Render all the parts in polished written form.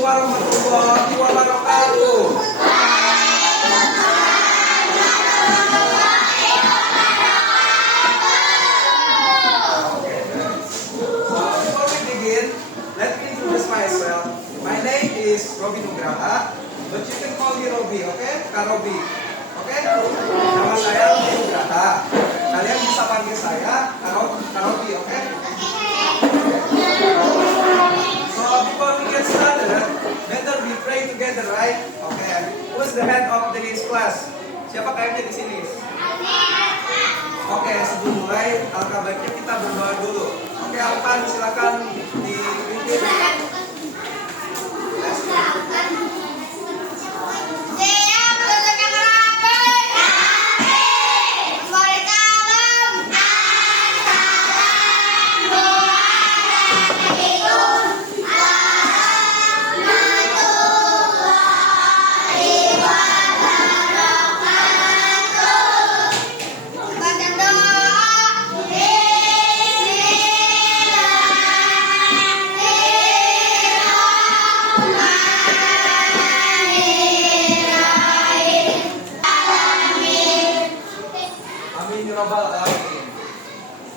warahmatullahi wabarakatuh. Before we begin, let me introduce myself. My name is Robby Nugraha, but you can call me Robby, okay? Kak Robby, oke? Nama saya Robby Nugraha. Kalian bisa panggil saya Kak Robby, oke? So before we get started, better we pray together, right? Okay. Who's the head of this class? Siapa kayaknya di sini? Oke, sebelum mulai, alangkah baiknya kita berdoa dulu. Oke, Alvan, silakan dipimpin.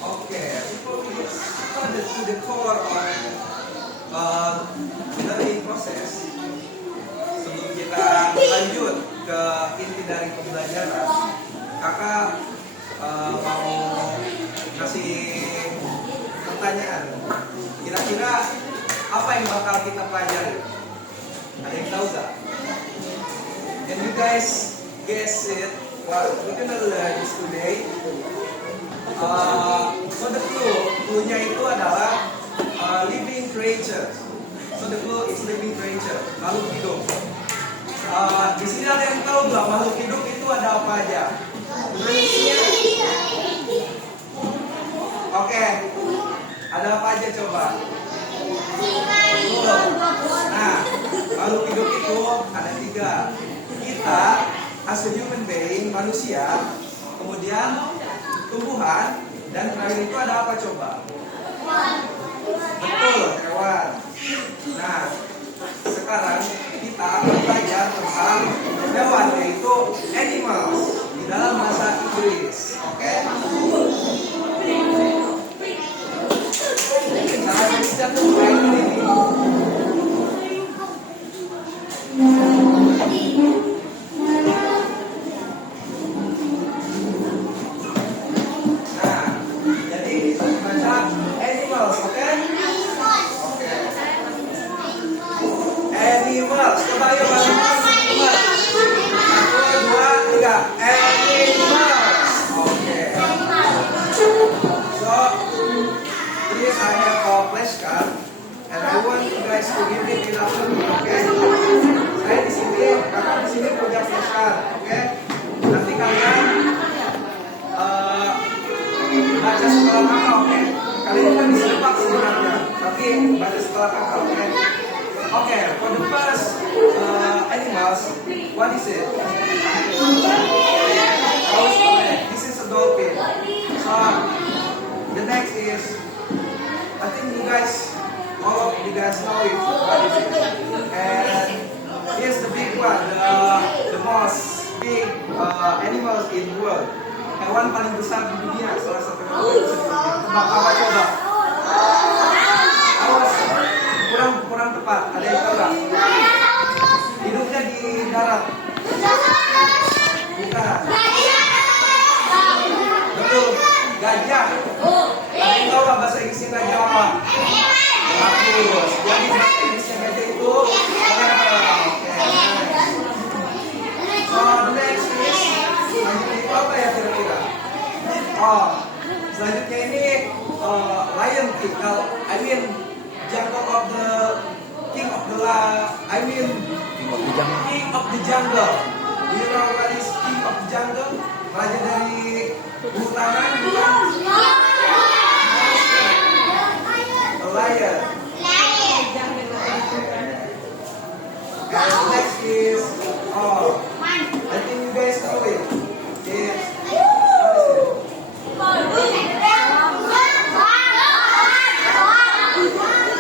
Okay, before we get started to the core of learning process, sebelum kita lanjut ke inti dari pembelajaran, kakak mau kasih pertanyaan. Kira-kira apa yang bakal kita pelajari? Ada yang tahu gak? Can you guys guess it? What we're gonna learn is today. So the clue-nya itu adalah living creature. So the clue is living creature, makhluk hidup. Di sini ada yang tahu nggak makhluk hidup itu ada apa aja? Oke, ada apa aja coba? Nah, makhluk hidup itu ada 3. Kita as a human being, manusia, kemudian tumbuhan, dan terakhir itu ada apa coba? Betul, hewan. Nah, sekarang kita akan belajar tentang hewan, yaitu animals di dalam bahasa Inggris. Oke? Nah, kita mulai ini. Animals, coba ayo bareng. 1, 2, 3. Animals. Oke. So, please I have a flashcard, and I want you guys to give it in after me, oke? Saya di sini, kakak di sini punya flashcard, oke? Nanti kalian baca setelah kakak, oke? Kalian kan bisa lepak sebenarnya, tapi baca setelah kakak, oke? Okay, for the first animals, what is it? This is a dolphin. So the next is, I think all of you guys know it. What is it? And here's the big one, the most big animals in the world. Hewan paling besar di dunia, salah satu hewan paling besar di dunia. Tebak apa coba? Awas. Kurang tepat. Ada yang tahu nggak? Hidupnya di darat. Bukan. Betul. Gajah. Ada yang tahu nggak bahasa Inggrisnya gajah apa? Bagus. Jadi bahasa Inggrisnya gajah itu apa? Oke. So the next is, selanjutnya itu apa ya kira-kira? Oh, selanjutnya ini lion king. Jungle of the king of the king of the jungle. Do you know what is king of the jungle? Raja dari hutan, bukan? A lion. And next is I think you guys know it. It's what is it?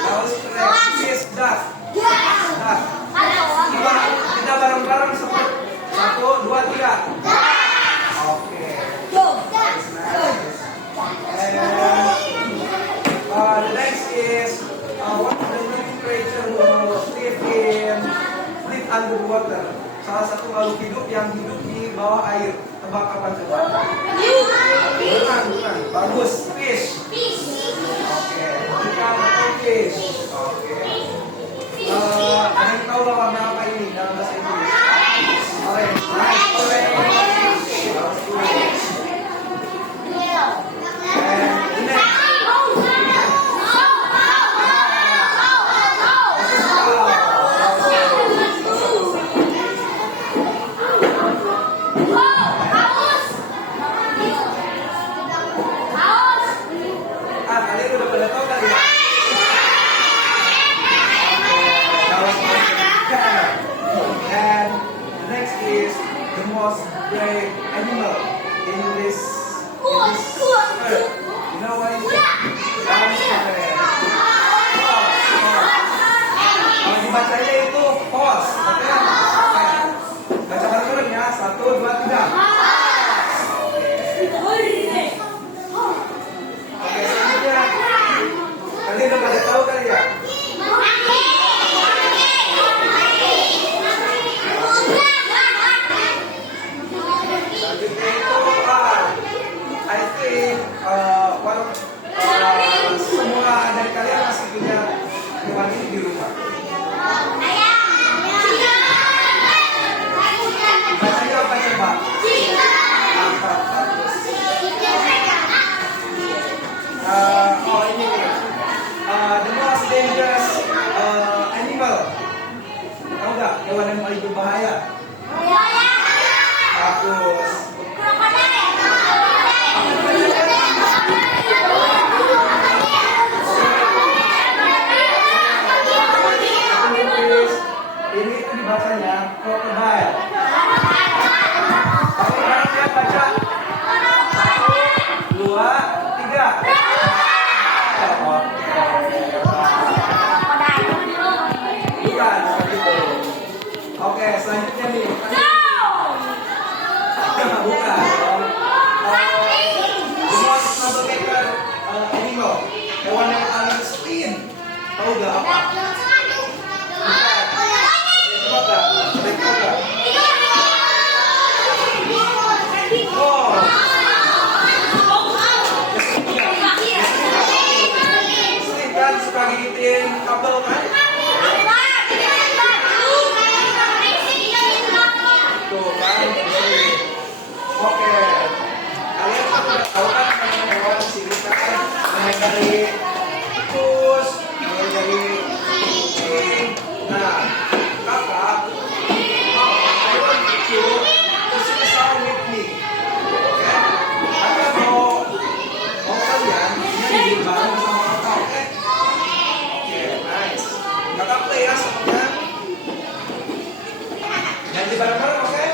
That was correct. This is duck. Duck. underwater. Salah satu makhluk hidup yang hidup di bawah air. Tebak apa coba? Bukan. Bagus. Fish. Oke. Ikan atau fish. Oke. Ada yang tahu lah warna apa ini dalam bahasa Inggris? Orange. Nice. Orange. Kalian udah pada tahu kali ya? And the next is the most brave animal in this earth. You know what is it? Kalau dibacanya itu horse. Oke? Baca bareng-bareng ya. 1, 2, 3. Oke, selanjutnya. Kalian udah pada tahu kali ya? Semua dari kalian masih punya hewan ini di rumah. Bacanya apa coba? Mantap, bagus. Oh ini nih. The most dangerous animal. Tahu nggak hewan yang paling berbahaya? Bagus. Ini itu dibacanya crocodile. Tapi harus dia baca 1, 2, 3. Bukan seperti itu. Oke, selanjutnya nih. Bukan. The most complicated animal. Hewan yang paling spin. Tahu gak apa? Kan suka gigitin kabel kan? Tuh kan? Oke. Kalian kan udah tahu kan namanya hewan di sini kan? Mulai dari tikus, mulai dari kucing. Nah, kakak, I want you to sing a song with me. Oke? Kakak mau kalian nyanyi bareng sama kakak, oke? Nice. Kakak play ya songnya. Nyanyi bareng-bareng, oke?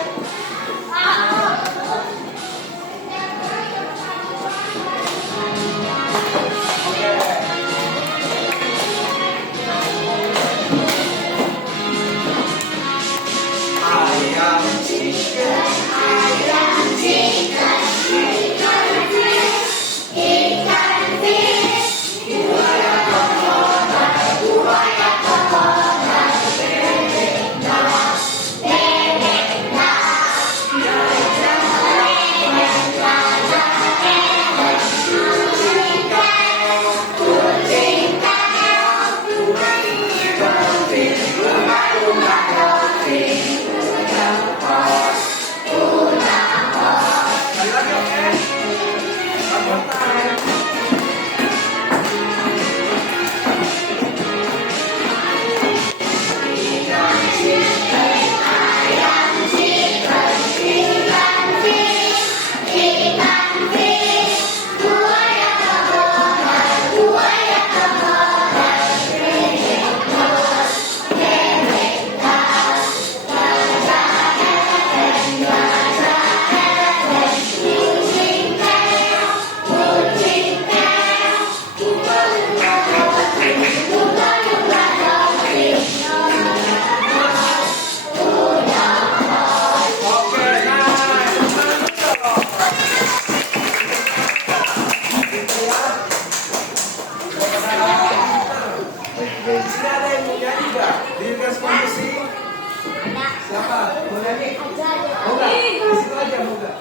Ayam chicken, ayam chicken, ikan fish, ikan fish, buaya kokoda, buaya kokoda, bebek nas, kucing keong, kucing keong, dolphin, lumba-lumba dolphin. Sekali lagi oke? One more time. Ikan chicken, ayam chicken, ikan fish, ikan fish, buaya kokoda, buaya kokoda, bebek nas, gajah elephant, kucing keong, lumba-lumba dolphin, lumba-lumba dolphin. Oke, nice. Di sini ada yang mau nyanyi nggak? Di Dance Musik? Siapa? Mau nyanyi? Mau nggak? Di situ aja mau nggak?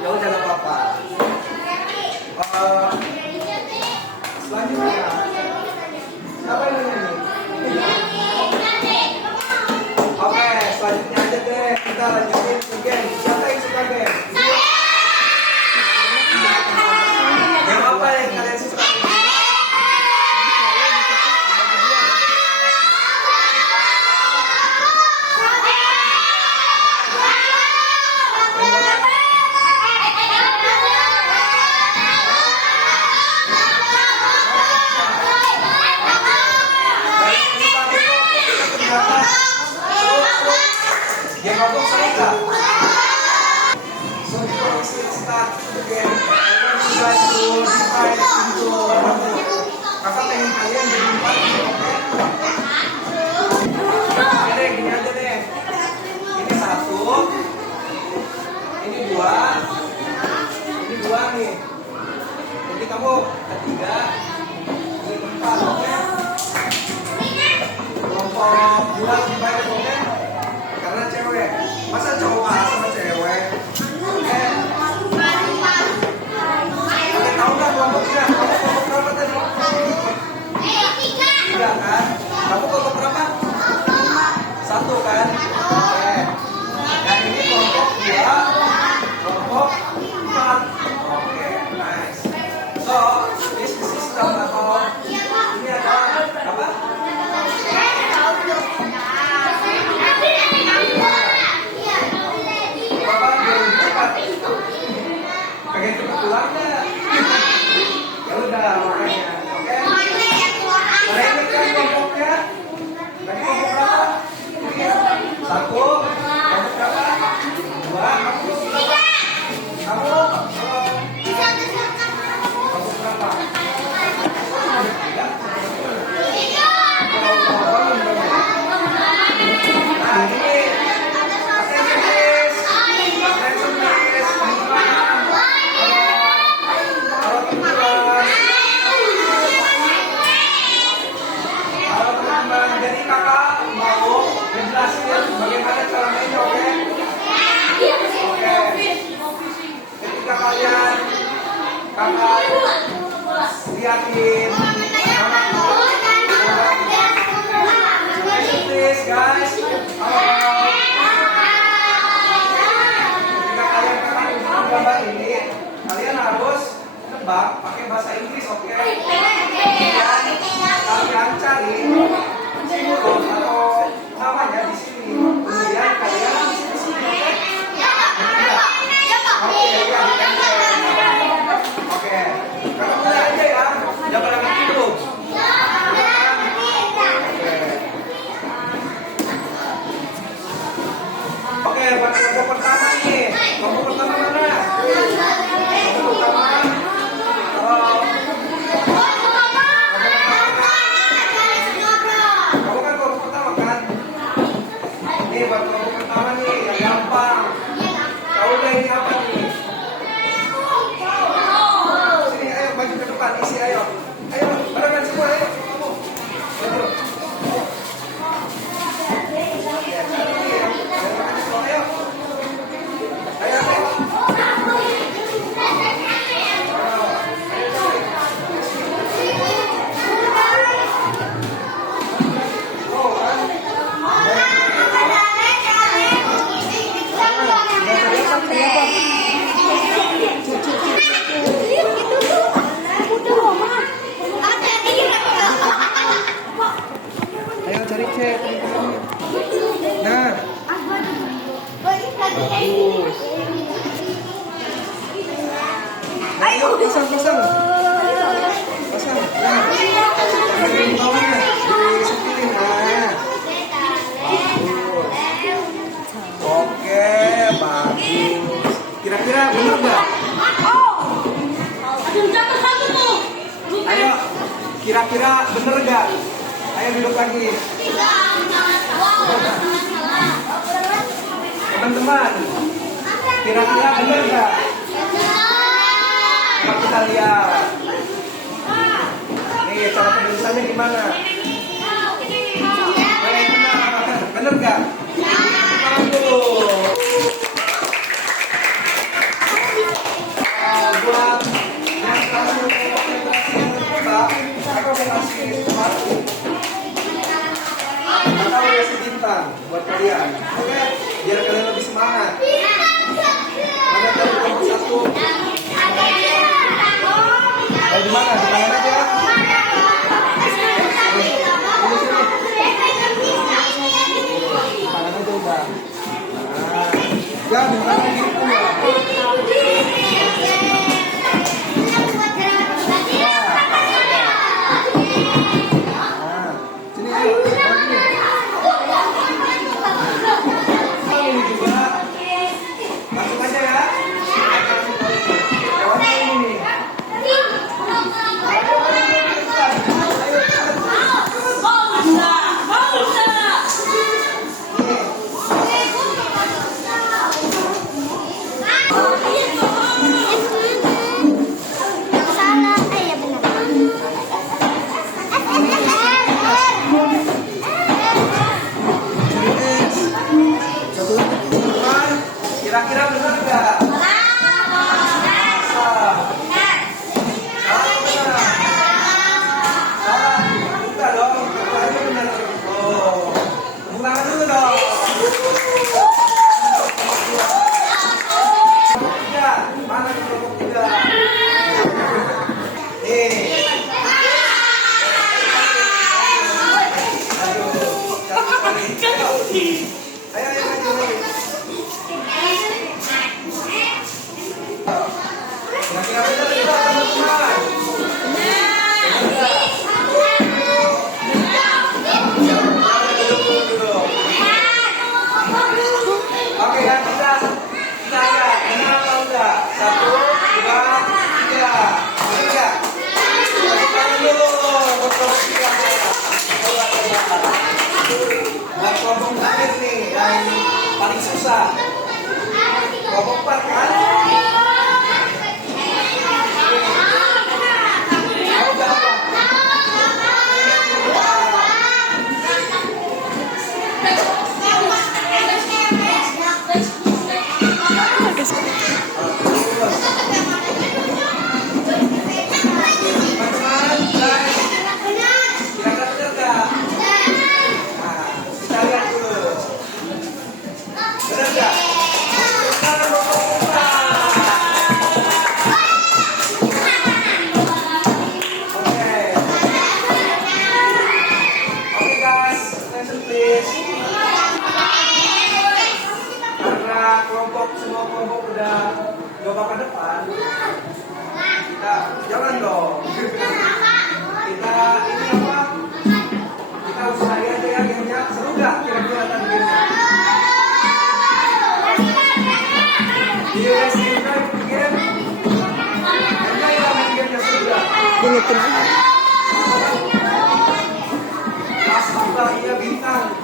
Ya udah nggak apa-apa. Selanjutnya, siapa yang mau nyanyi? Oke, selanjutnya aja deh. Kita lanjutin ke game. Siapa yang suka game? Game apa yang kalian suka? Game apa sering nggak? So before we start the game, I want you guys to divide into kakak pengen kalian jadi 4 gitu, oke? Oke deh, gini aja deh. Ini 1, ini 2, ini 2 nih. Jadi kamu ketiga, ini 4, oke? Kelompok 2 divide, oke? Karena cewek, masa cowok kalah sama cewek? Oke. Oke, tahu nggak kelompoknya? Kamu kelompok berapa tadi? 3 kan? Kamu kelompok berapa? 1 kan? Oke. Dan ini kelompok 2, kelompok 4. Oke, nice. So, this is system atau ini ada apa? Pengen cepet pulang nggak? Ya udah makanya, oke? Kalian ingat kan kelompoknya? Tadi kelompok berapa? 1, kelompok berapa? 2, kamu? Kelompok berapa? Nah ini jadi kakak mau menjelaskan bagaimana cara mainnya, oke? Oke. Ketika kalian kakak liatin please guys. Ketika kalian kakak menunjukkan gambar ini, kalian harus nebak pakai bahasa Inggris, oke? Kalian cari simulon atau namanya di sini, kemudian kalian di sini, oke? Oke, kamu mulai aja ya, jangan pada ngerti belum? Oke, buat kelompok pertama nih, kelompok pertama mana? Kelompok pertama, buat kelompok pertama nih yang gampang. Tahu deh ini apa nih? Sini ayo maju ke depan, isi ayo. Ayo barengan semua ayo. Maju. Ya, cari ya. Ayo. Ayo. Ayo. Ayo cari cek. Nah. Bagus. Ayo pasang. Pasang. Nah. Di bawahnya. Di sepiling. Nah. Bagus. Oke, bagus. Kira-kira benar nggak? Ayo, kira-kira bener nggak? Ayo duduk lagi. Teman-teman, kira-kira bener nggak? Coba kita lihat. Nih, cara penulisannya gimana? Bener nggak? bintang buat kalian. Oke, biar kalian lebih semangat. Mana dari kelompok 1? Ayo di mana? Di tangan aja. Tangan aja udah. Nah, ya bukan gitu ya. Kira-kira benar nggak? Salah. Bukan dong. Ini benar. Oh, tepuk tangan dulu dong. Tiga, mana kelompok 3? Nih. Ayo, ayo, kira-kira benar tidak teman-teman? Oke kan, kita lihat benar atau enggak? 1, 2, 3. Benar enggak? Tangan dulu buat kelompok 3. Buat kelompok terakhir nih, yang paling susah. Kelompok 4 kan? Semua kelompok udah coba ke depan, kita jangan dong. Kita ini apa? Kita usahain aja ya gamenya. Seru nggak kira-kira tadi gamenya? Do you guys enjoy the game? Enjoy ya main gamenya, seru nggak? Astaga, iya bintang.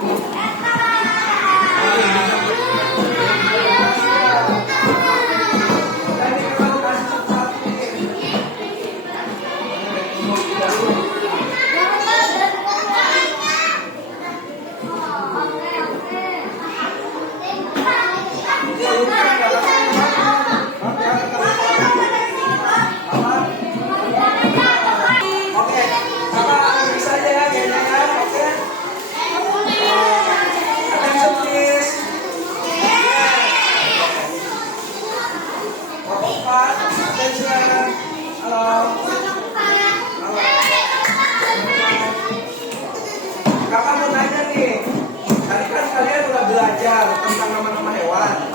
Kakak mau nanya nih, tadi kan kalian udah belajar tentang nama-nama hewan.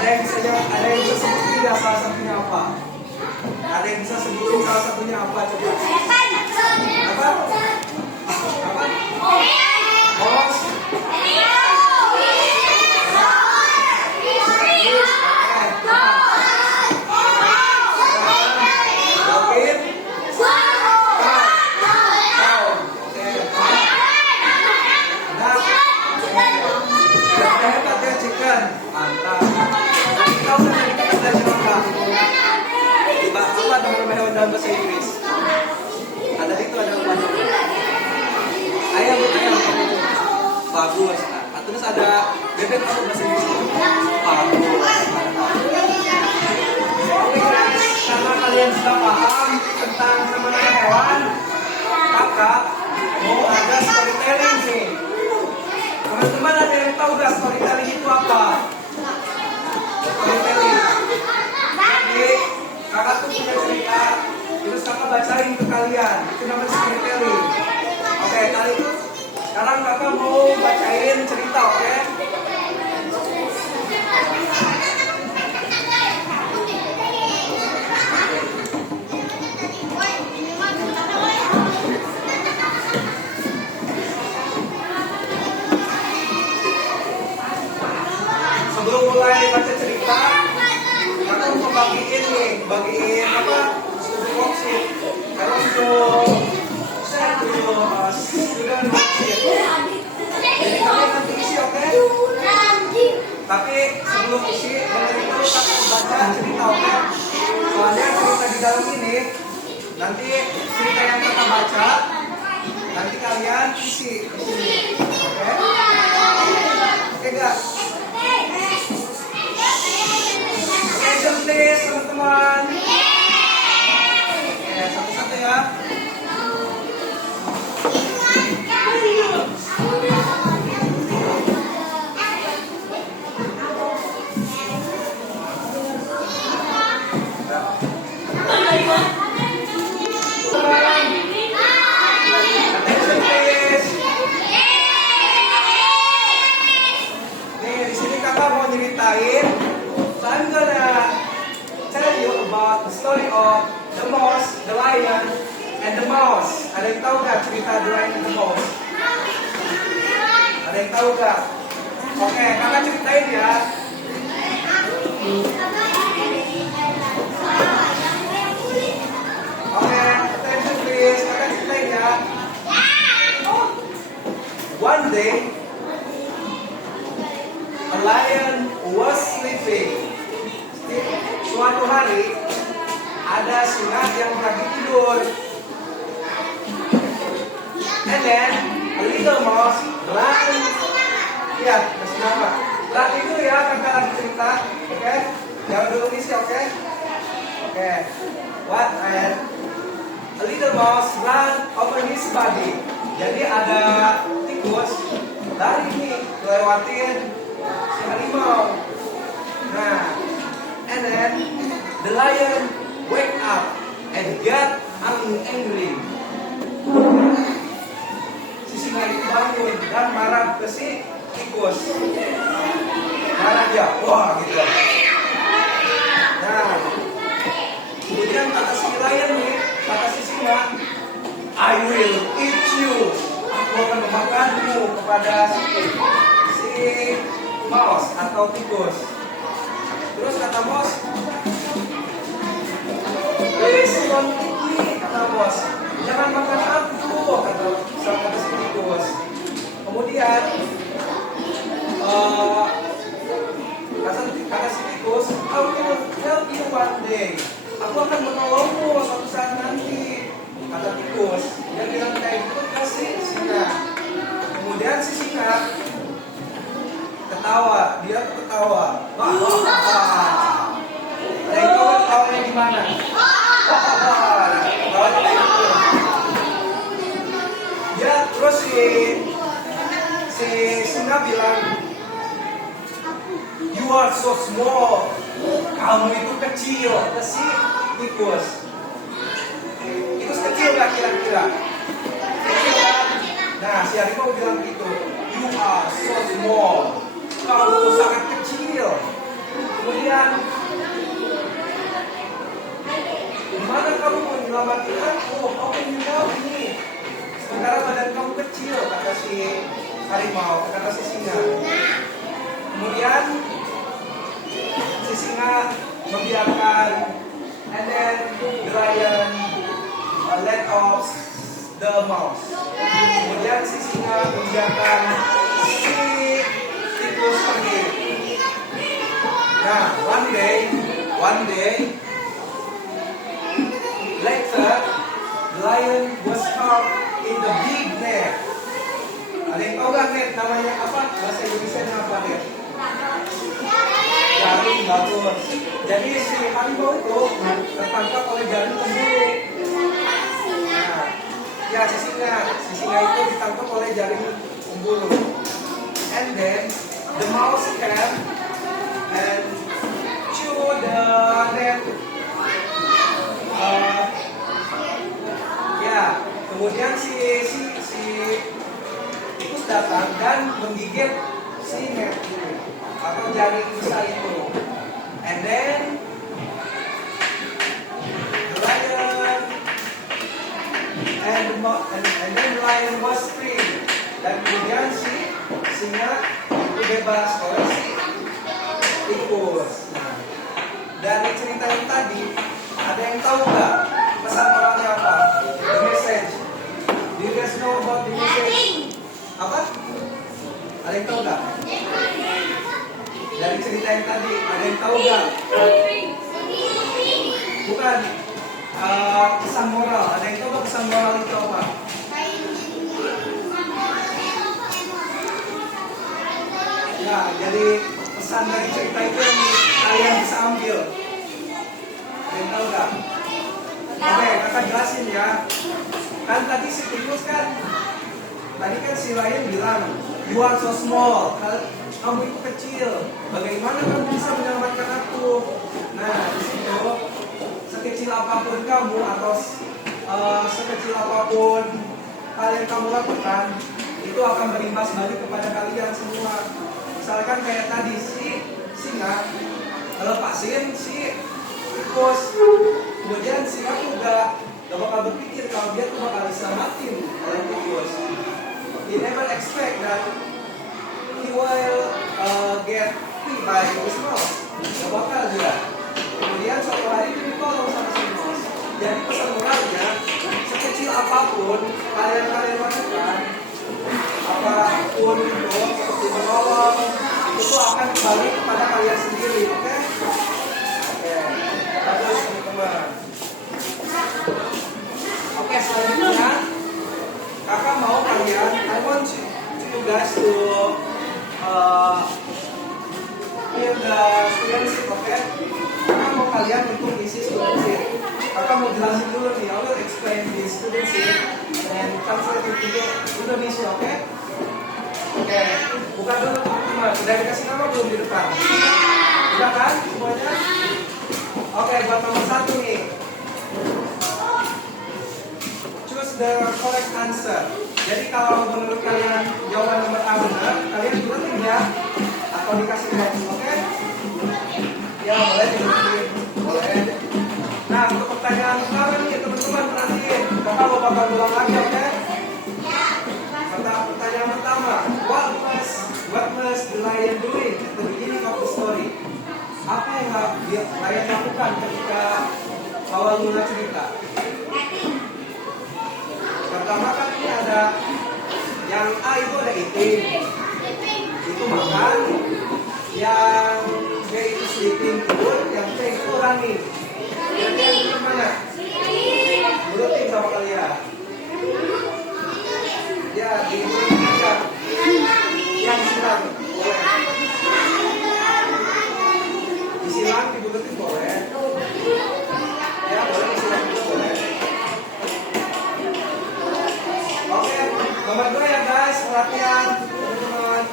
Ada yang bisa sebutin tidak salah satunya apa? Ada yang bisa sebutin salah satunya apa coba? Apa? Apa? Bos? Dalam bahasa Inggris ada itu ada apa? Ayam. Bagus. Terus ada bebek apa bahasa Inggris? Bagus. Oke guys, karena kalian sudah paham tentang nama-nama hewan, kakak mau ada storytelling nih. kakak tuh punya cerita, terus kakak bacain ke kalian. Itu namanya storytelling. Oke, kali itu sekarang kakak mau bacain cerita, oke? Sebelum mulai baca cerita, kakak mau bagiin nih, bagiin apa? Studi worksheet. Kalau student worksheet. Jadi kalian nanti isi, oke? Tapi sebelum isi, dengerin dulu kakak baca cerita, oke? Soalnya cerita di dalam ini, nanti cerita yang kakak baca, nanti kalian isi di sini, oke? Oke gak? Attention please teman-teman. Oke, satu-satu ya. Attention please. Nih, di sini kakak mau nyeritain. So I'm gonna tell you about the story of the mouse, the lion, and the mouse. Ada yang tahu gak cerita the lion and the mouse? Ada yang tahu gak? Oke, kakak ceritain ya. Oke, attention please. Kakak ceritain ya. One day, a lion was sleeping. Suatu hari ada singa yang lagi tidur. And then a little mouse ran. Lihat, kasih nama. Ran itu ya kakak lagi cerita, oke? Jangan dulu isi, oke? Oke. What? And a little mouse ran over his body. Jadi ada tikus lari nih lewatin si harimau. Nah, and then the lion wake up and got angry. Si singa itu bangun dan marah ke si tikus. Marah dia, wah gitu. Nah, kemudian kata si lion nih, kata si singa, I will eat you. Aku akan memakanmu kepada si mouse atau tikus. Terus kata bos, please don't eat me, kata bos. Jangan makan aku, kata si tikus. Kemudian kata si tikus, I will help you one day. Aku akan menolongmu suatu saat nanti, kata tikus. Dia bilang kayak gitu ke si singa. Kemudian si singa ketawa, dia tuh ketawa. Wah. Ada yang tahu ketawanya gimana? Ketawanya kayak gitu. Ya, terus si singa bilang, you are so small. Kamu itu kecil, kata si tikus. Tikus kecil gak kira-kira? Kecil kan? Nah, si harimau bilang gitu, you are so small. Kamu sangat kecil. Kemudian, gimana kamu mau menyelamatkan aku? How can you help me? Sementara badan kamu kecil, kata si harimau, kata si singa. Kemudian si singa membiarkan, and then the lion let off the mouse. Kemudian si singa membiarkan si tikus pergi. Nah, one day, later, the lion was caught in the big net. Ada yang tahu gak net namanya apa? Bahasa Indonesia apa net? Jaring, bagus. Jadi si harimau itu tertangkap oleh jaring pemburu. Nah, ya si singa itu ditangkap oleh jaring pemburu. And then the mouse came and chew the net Kemudian si tikus datang dan menggigit si net ini atau jari bisa itu. And then the lion and then the lion was free. Dan kemudian si singa itu bebas oleh si tikus. Nah, dari cerita yang tadi ada yang tahu nggak pesan moralnya apa? The message. Do you guys know about the message? Apa? Ada yang tahu nggak? Dari cerita yang tadi ada yang tahu nggak? Bukan pesan moral. Ada yang tahu nggak pesan moral itu apa? Ya, jadi pesan dari cerita itu yang kalian bisa ambil. Ada yang tahu nggak? Oke, kakak jelasin ya. Kan tadi si tikus kan, tadi kan si lion bilang, you are so small, kamu itu kecil. Bagaimana kamu bisa menyelamatkan aku? Nah, di situ sekecil apapun kamu atau sekecil apapun hal yang kamu lakukan, itu akan berimbas balik kepada kalian semua. Misalkan kayak tadi si singa lepasin si tikus, kemudian singa juga gak bakal berpikir kalau dia tuh bakal diselamatin oleh tikus. He never expect that he will get free by his mouse. Gak bakal dia. Kemudian suatu hari dia ditolong sama si mouse. Jadi pesan moralnya, sekecil apapun kalian lakukan, apapun itu seperti menolong, itu akan kembali kepada kalian sendiri. Oke? Oke. Bagus teman-teman. Oke, selanjutnya kakak mau kalian, I want you guys to hear the studentship, oke? Kakak mau kalian untuk isi studentship. Kakak mau jelasin dulu nih, I will explain the studentship and translate it into Indonesia, oke? Oke, buka dulu teman-teman. Udah dikasih nama belum di depan? Udah kan semuanya? Oke, buat nomor 1 nih. Choose the correct answer. Jadi kalau menurut kalian jawaban nomor A benar, kalian turutin ya, atau dikasih box, oke? Ya boleh diturutin, boleh. Nah untuk pertanyaan pertama nih teman-teman perhatiin, kakak mau bakal ulang lagi, oke? Pertanyaan pertama, what was the lion doing at the beginning of the story? Apa yang lion lakukan ketika awal mula cerita? Pertama kan ini ada yang A itu ada eating, itu makan, yang B itu sleeping tidur, yang C itu running. Kira-kira itu mana? Berutin sama kalian. Ya, di Indonesia yang silang boleh. Disilang dibuletin boleh. Ya, boleh disilang juga boleh. Oke, nomor 2 ya guys, perhatian teman-teman.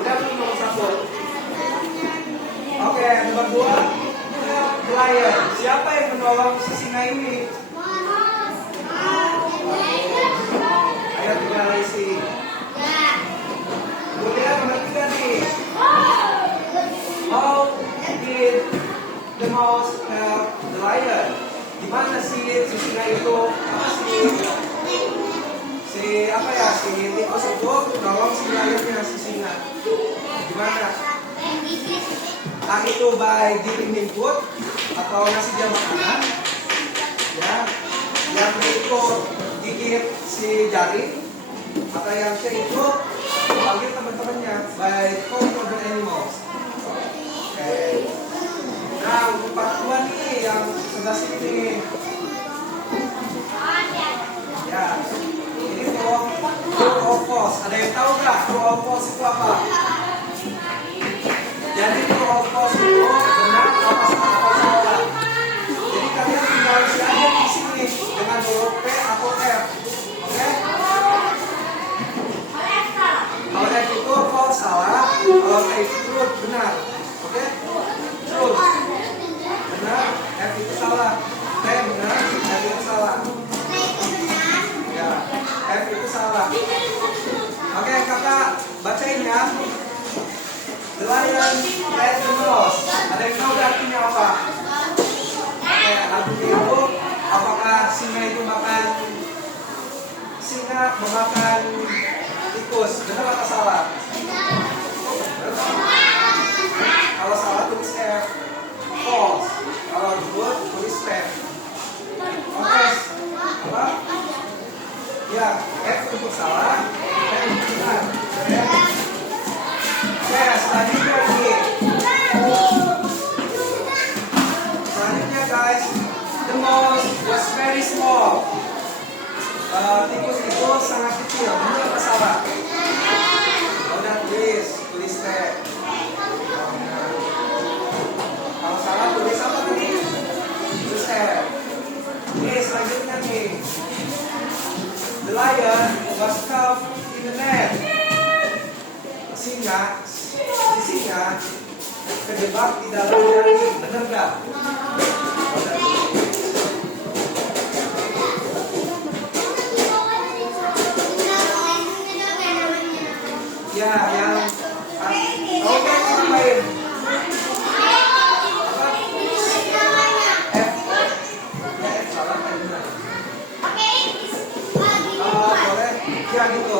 Udah belum nomor 1? Oke, nomor 2, lion. Siapa yang menolong si singa ini? Ayo kita isi. Kemudian nomor 3 nih. How did the mouse help the lion? Gimana sih si singa itu? Si tikus itu nolong si lionnya, si singa. Gimana? Entah itu by giving him food atau ngasih dia makanan, ya. Yang B itu gigit si jaring, atau yang C itu panggil teman-temannya by calling other animals. Oke. Nah untuk part 2 nih yang sebelah sini nih. Ya. True or false? Ada yang tahu nggak true or false itu apa? Jadi true or false itu benar apa salah? Jadi kalian tinggal isi aja di sini dengan huruf P atau F, oke? Kalau F itu false salah, kalau P itu true benar, oke? True benar, F itu salah, P benar, F itu salah. lion ate the mouse. Ada yang tahu artinya apa? Oke, artinya itu apakah singa itu makan memakan tikus? Benar atau salah? Kalau salah tulis F. False. Kalau betul tulis T. Oke. Apa? Ya, F untuk salah, T untuk benar. Oke, selanjutnya lagi. Selanjutnya guys, the mouse was very small. Tikus itu sangat kecil. Benar atau salah? Udah tulis T. Kalau salah tulis apa tadi? Tulis F. Oke, selanjutnya nih. The lion was caught in the net. Singa terjebak di dalam jaring. Benar nggak? Ya, yang oke, ngapain? Ya gitu.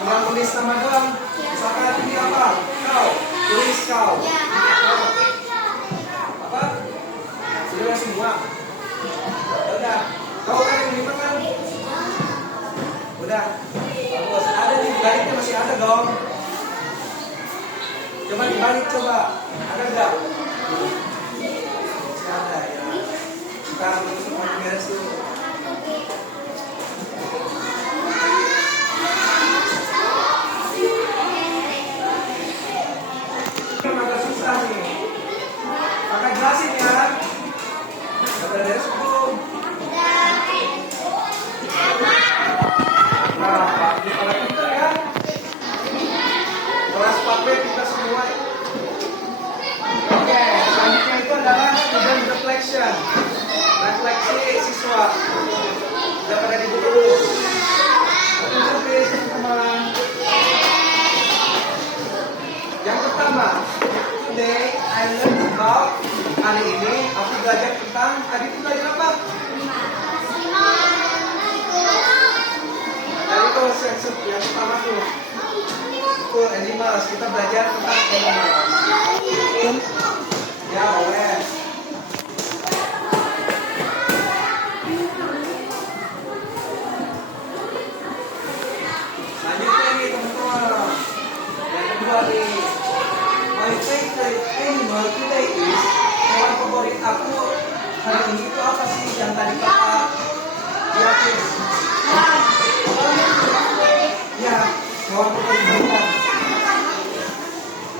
Tinggal tulis nama doang. Misalkan ini apa? Kau. Tulis kau. Apa? Sudah semua. Udah. Kau kan yang lima kan? Udah. Bagus. Ada di baliknya masih ada dong. Coba dibalik coba. Ada nggak? Masih ada ya. Kita harus beres dulu. Agak susah nih. Kakak jelasin ya. Udah beres belum? Nah, Pak, ini pada pintar ya. Kelas 4B kita semua. Oke, selanjutnya itu adalah student reflection. Refleksi siswa. Sudah pada di buku. Oke, teman-teman. Yang pertama, today I learned about, hari ini aku belajar tentang, tadi itu belajar apa? Tadi itu yang pertama tuh, itu animals, kita belajar tentang animals. Ya boleh. Selanjutnya nih teman-teman, yang kedua nih. My favorite animal today is, hewan favorit aku hari ini itu apa sih yang tadi kakak lihatin? Ya, hewan favorit kita.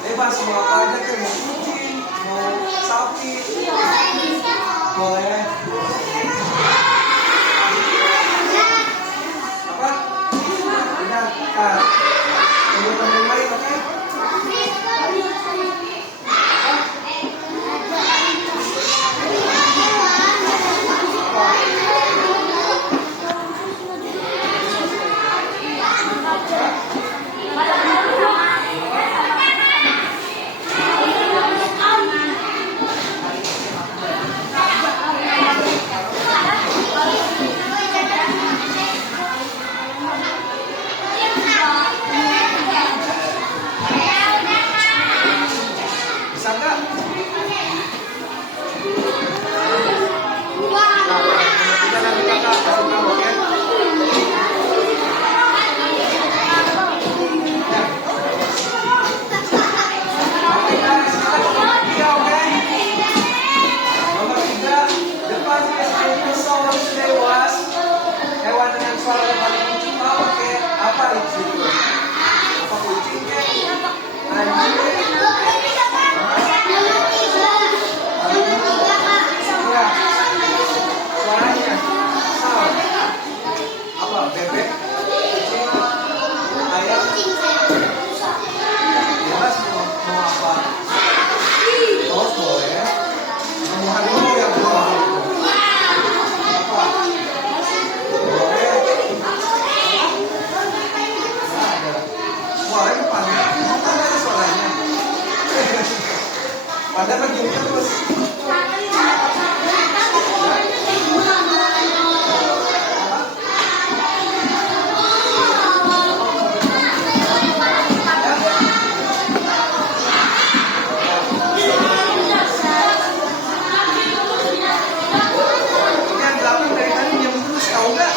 Bebas mau apa aja kayak mau kucing, mau sapi, boleh. Apa? Tidak, kan? Teman-teman lain, oke? Pada berdiri terus. Yang belakang dari tadi diam terus, tahu nggak?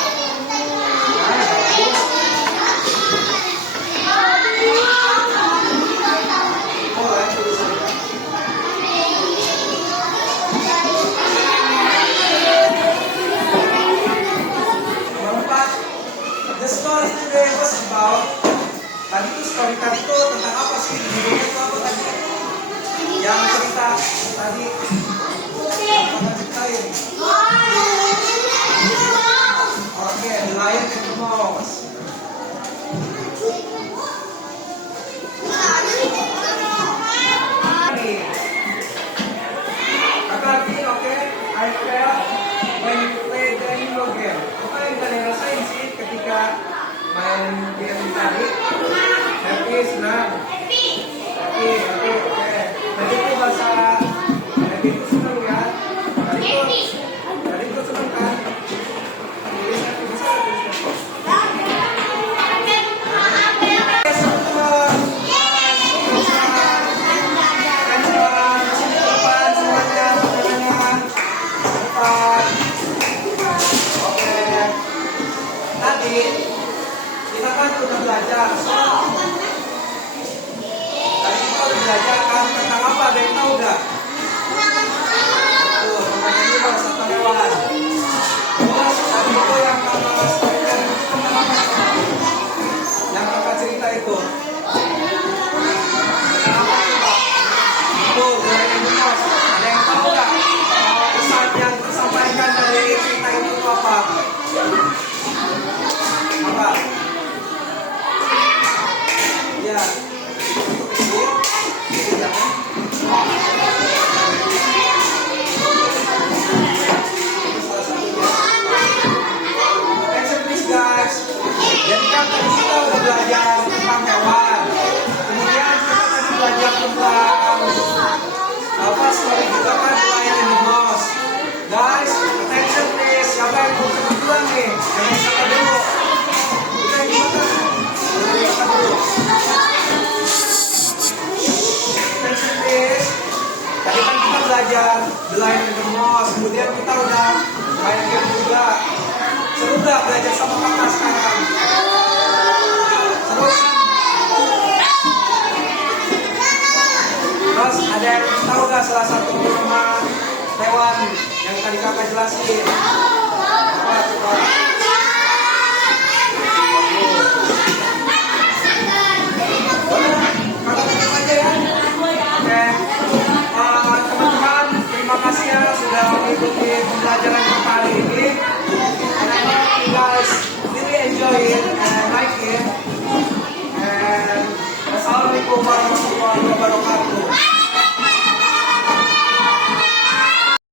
The story today was about, tadi tuh story tadi tuh tentang apa sih? Judulnya itu apa tadi? Yang cerita tadi apa ceritain? Oke, The Lion and the Mouse. Kakak, oke, I felt when you play the Hero game. Apa yang kalian rasain sih ketika main game tadi? Happy, senang? Happy, oke. Tadi itu bahasa happy itu senang ya? Tadi itu senang kan? Tadi kita kan udah belajar tadi kita udah belajar kan tentang apa, ada yang tahu nggak? Tuh, namanya ini bahasa hewan. Terus tadi itu yang kakak ceritakan itu tentang apa? Yang kakak cerita itu tentang apa coba? Tuh, dari Mas, ada yang tahu nggak? Pesan yang tersampaikan dari cerita itu apa? Apa? Ya. Attention please guys. Jadi kan tadi kita udah belajar tentang hewan. Kemudian kita tadi belajar tentang apa story juga kan Lion and the Mouse. Guys, attention please. Siapa yang mau cepet duluan nih? Jangan siapa dulu. Kita yang gimana? Siapa dulu? Attention please. Tadi kan kita belajar The Lion and the Mouse. Kemudian kita udah main game juga. Seru gak belajar sama kakak sekarang? Seru kan? Terus ada yang tahu gak salah satu nama hewan yang tadi kakak jelasin? Apa coba? Kakak tutup aja ya. Oke. Teman-teman, terima kasih ya sudah mengikuti pembelajaran kita hari ini. And I hope you guys really enjoy it and like it. And Assalamualaikum warahmatullahi wabarakatuh.